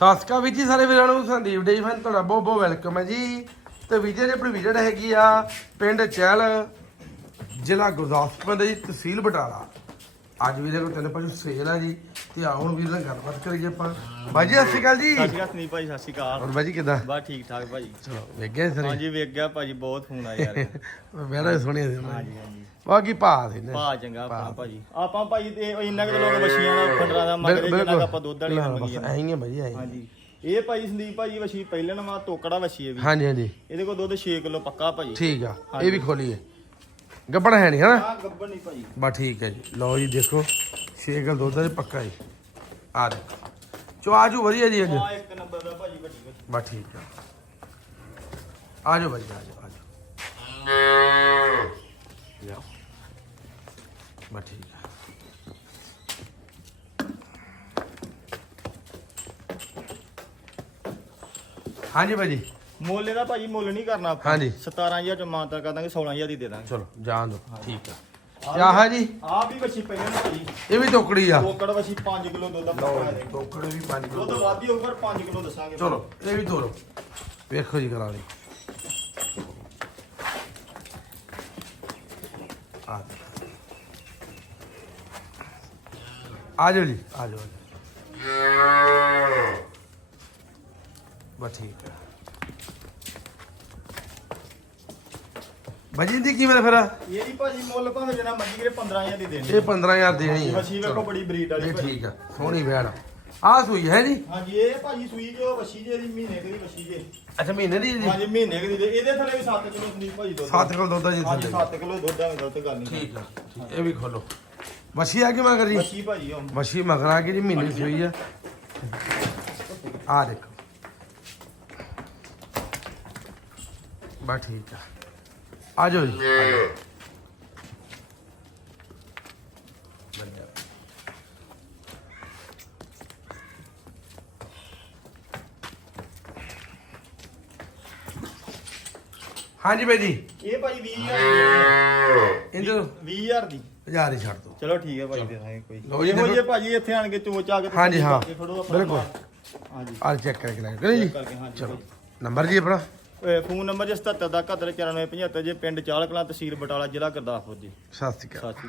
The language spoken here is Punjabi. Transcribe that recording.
ਸਤਿ ਸਾਸਕਾ ਵਿੱਚ ਜੀ ਸਾਰੇ ਵੀਰਾਂ ਨੂੰ, ਸੰਦੀਪ ਡੇ ਫੈਨ, ਤੁਹਾਡਾ ਬਹੁਤ ਬਹੁਤ ਵੈਲਕਮ ਹੈ ਜੀ। ਤੇ ਵੀਡੀਓ ਦੀ ਆਪਣੀ ਵਿਜਟ ਹੈਗੀ ਆ ਪਿੰਡ ਚਹਿਲ, ਜ਼ਿਲ੍ਹਾ ਗੁਰਦਾਸਪੁਰ ਦੇ ਜੀ, ਤਹਿਸੀਲ ਬਟਾਲਾ। ਅੱਜ ਵੀਰੇ ਕੋਲ ਤਿੰਨ ਪਸ਼ੂ ਸੇਲ ਆ ਜੀ। ਤੇ ਆਓ ਹੁਣ ਵੀਰ ਨਾਲ ਗੱਲਬਾਤ ਕਰੀਏ ਆਪਾਂ। ਬਾਈ ਜੀ ਸਤਿ ਸ਼੍ਰੀ ਅਕਾਲ ਜੀ। ਸਤਿ ਸ਼੍ਰੀ ਅਕਾਲ ਸੰਦੀਪ ਭਾਈ ਸਤਿ ਸ਼੍ਰੀ ਅਕਾਲ। ਹੋਰ ਬਾਈ ਜੀ ਕਿਦਾਂ? ਬਸ ਠੀਕ ਠਾਕ ਭਾਜੀ। ਚਲੋ ਵੇਖ ਗਏ ਸਰੇ ਹਾਂਜੀ ਵੇਖ ਗਿਆ ਭਾਜੀ ਬਹੁਤ ਫੋਨ ਆਇਆ ਯਾਰ। ਬੜਾ ਸੋਹਣੇ ਸੀ ਹਾਂਜੀ ਹਾਂਜੀ। ਬਾਕੀ ਭਾ ਸੀ ਨੇ ਭਾ ਚੰਗਾ ਆਪਣਾ ਭਾਜੀ। ਆਪਾਂ ਭਾਜੀ ਤੇ ਇੰਨਾ ਕਿ ਲੋਕ ਬੱਛੀਆਂ ਦਾ ਫੰਡਰਾਂ ਦਾ ਮੰਗਦੇ ਜਿੰਨਾ ਕੁ ਆਪਾਂ ਦੁੱਧ ਵਾਲੀ ਨਾ, ਦਾ ਬਸ ਮੰਗੀਏ ਐਂ ਹੀ ਭਾਈ ਐਂ। ਹਾਂਜੀ। ਇਹ ਭਾਜੀ ਸੰਦੀਪ ਭਾਜੀ ਵਛੀ ਪਹਿਲੇ ਨਵਾਂ ਤੋਕੜਾ ਵਛੀ ਹੈ ਵੀ। ਹਾਂਜੀ ਹਾਂਜੀ। ਇਹਦੇ ਕੋਲ ਦੁੱਧ 6 ਕਿਲੋ ਪੱਕਾ ਭਾਜੀ। ਠੀਕ ਆ। ਇਹ ਵੀ ਖੋਲੀਏ। ਗੱਬੜ ਹੈ ਨਹੀਂ ਹਨਾ? ਆ ਗੱਬਰ ਨਹੀਂ ਭਾਜੀ। ਬਸ ਠੀਕ ਹੈ ਜੀ। ਲਓ ਜੀ ਦੇਖੋ। ਛੇ ਗਲ ਦੁੱਧ ਦਾ ਜੀ ਪੱਕਾ ਜੀ ਆ ਦੇਖੋ। ਚਵਾਜੂ ਵਧੀਆ ਜੀ ਅੱਜ ਆ ਇੱਕ ਨੰਬਰ ਦਾ ਭਾਜੀ ਵੱਡੀ ਵੱਛੀ। ਬਸ ਠੀਕ ਆ। ਆ ਜਾਓ ਭਾਈ ਆ ਜਾਓ ਆ ਜਾਓ। ਲਿਆਓ। ਬਸ ਠੀਕ ਆ। ਹਾਂਜੀ ਭਾਜੀ। ਮੁੱਲ ਇਹਦਾ ਭਾਜੀ ਮੁੱਲ ਨਹੀਂ ਕਰਨਾ ਆਪਾਂ। ਹਾਂਜੀ। 17000 ਚ ਮਾਨਤਾ ਕਰ ਦਾਂਗੇ 16000 ਦੀ ਦੇ ਦਾਂਗੇ। ਚਲੋ ਜਾਣ ਦਿਓ। ਠੀਕ ਆ। ਚਾਹਾ ਜੀ? ਆ ਵੀ ਵਛੀ ਪਹਿਲੇ ਨਾ ਭਾਜੀ। ਇਹ ਵੀ ਟੋਕੜੀ ਆ। ਤੋਕੜ ਵਛੀ 5 ਕਿਲੋ ਦੁੱਧ ਦਾ ਹੈ ਟੋਕੜੇ ਵੀ 5 ਦੁੱਧ ਵਾਧੀ ਹੋਊਗਾ 5 ਕਿਲੋ ਦੱਸਾਂਗੇ। ਚਲੋ ਇਹ ਵੀ ਤੋਰੋ। ਵੇਖੋ ਜੀ ਕਰਾ ਲਈ। ਆ ਜਾਓ ਜੀ ਆ ਜਾਓ। ਬਸ ਠੀਕ ਹੈ। ਬਜੀ ਦੀ ਕੀਮਤ ਫਿਰ? ਇਹਦੀ ਭਾਜੀ ਮੁੱਲ ਭਾਵੇਂ ਜਿਹੜਾ ਮਰਜ਼ੀ ਕਰੇ 15000 ਦੀ ਦੇਣੀ ਇਹ 15000 ਦੇਣੀ ਹੈ ਵਛੀ ਵੇਖੋ ਬੜੀ ਬਰੀਡ ਵਾਲੀ ਇਹ ਭਾਜੀ। ਠੀਕ ਆ ਸੋਹਣੀ ਭੈਣ ਆ। ਸੂਈ ਹੈ ਜੀ? ਹਾਂਜੀ ਇਹ ਭਾਜੀ ਸੂਈ ਜੋ ਵਛੀ ਜੇ ਦੀ ਮਹੀਨੇ ਕੁ ਦੀ ਵਛੀ ਜੇ। ਅੱਛਾ ਮਹੀਨੇ ਦੀ ਜੀ ਹਾਂਜੀ ਮਹੀਨੇ ਕੁ ਦੀ ਦੇ। ਇਹਦੇ ਥੱਲੇ ਵੀ 7 ਕਿਲੋ ਸੰਦੀਪ ਭਾਜੀ ਦੁੱਧ 7 ਕਿਲੋ ਦੁੱਧ ਆ ਜੀ ਹਾਂਜੀ ਥੱਲੇ। 7 ਕਿਲੋ ਦੁੱਧ ਆ ਗਲਤ ਗੱਲ ਨਹੀਂ। ਠੀਕ ਆ ਠੀਕ, ਇਹ ਵੀ ਖੋਲੋ। ਮੱਛੀ ਆ ਕੇ ਮਗਰ ਜੀ? ਵਛੀ ਭਾਜੀ ਉਹ ਮੱਛੀ ਮਗਰ ਆ ਕੇ ਜੀ ਮਹੀਨੇ ਸੂਈ ਆ। ਆ ਦੇਖੋ। ਬਸ ਠੀਕ ਆ। ਆ ਜਾਓ ਜੀ। ਹਾਂਜੀ ਬਾਈ ਜੀ। ਇਹ ਭਾਜੀ 20000 ਇੰਦਰ 20000 ਦੀ। ਹਜ਼ਾਰ ਹੀ ਛੱਡ ਦੋ ਚਲੋ ਠੀਕ ਹੈ ਭਾਜੀ ਦੇ ਦਾਂਗੇ ਕੋਈ। ਲਓ ਜੀ, ਇਹੋ ਦੇਖੋ। ਜਿਹੇ ਭਾਜੀ ਇੱਥੇ ਆਣ ਕੇ ਚੋਚ ਆ ਕੇ ਤੁਸੀਂ ਹਾਂਜੀ, ਹਾਂ। ਆਪਣਾ ਬਿਲਕੁਲ। ਹਾਂਜੀ। ਆ ਚੈੱਕ ਕਰਕੇ ਲੈ ਕਰੀ ਜੀ। ਕਰਕੇ ਹਾਂਜੀ ਚਲੋ। ਨੰਬਰ ਜੀ ਆਪਣਾ। ਫੋਨ ਨੰਬਰ ਜੀ 77 ਦਾ 71 94 75 ਜੇ ਪਿੰਡ ਚਾਲ ਕਲਾਂ ਤਹਿਸੀਲ ਬਟਾਲਾ ਜ਼ਿਲ੍ਹਾ ਗੁਰਦਾਸਪੁਰ ਜੀ। ਸਤਿ ਸ਼੍ਰੀ ਅਕਾਲ। ਸਤਿ ਸ਼੍ਰੀ ਅਕਾਲ।